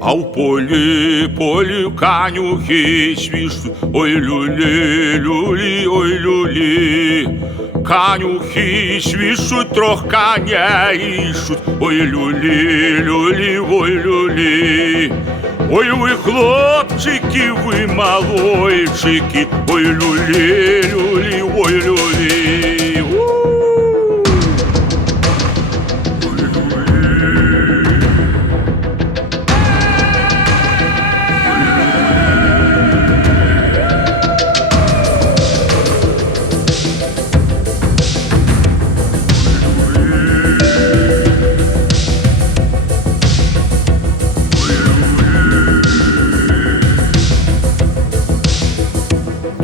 А в полі конюхи свищут, ой люли, люли, ой люли. Конюхи свищут, трох коней ищут, ой люли, люли, ой люли. Ой, вы хлопчики, вы малойчики, ой люли, люли, ой люли.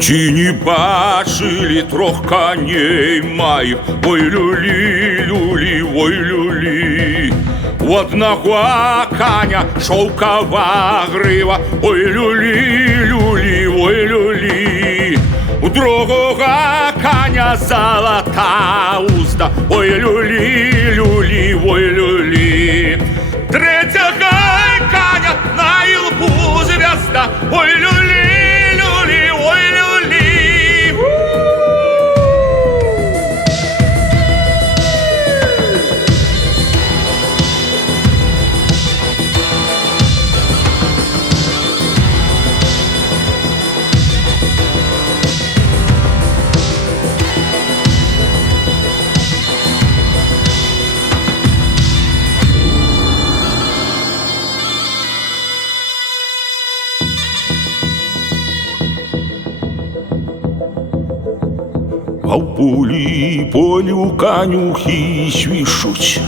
Чи не бачили трох коней моих? Ой, люли, люли, ой, люли. У одного коня шовкова грива, ой, люли, люли, ой, люли. У другого коня золота уста, ой, люли, люли, ой, люли. Третьего коня на илбу звезда, ой, люли, люли, ой, люли. А в полю конюхи свищуть.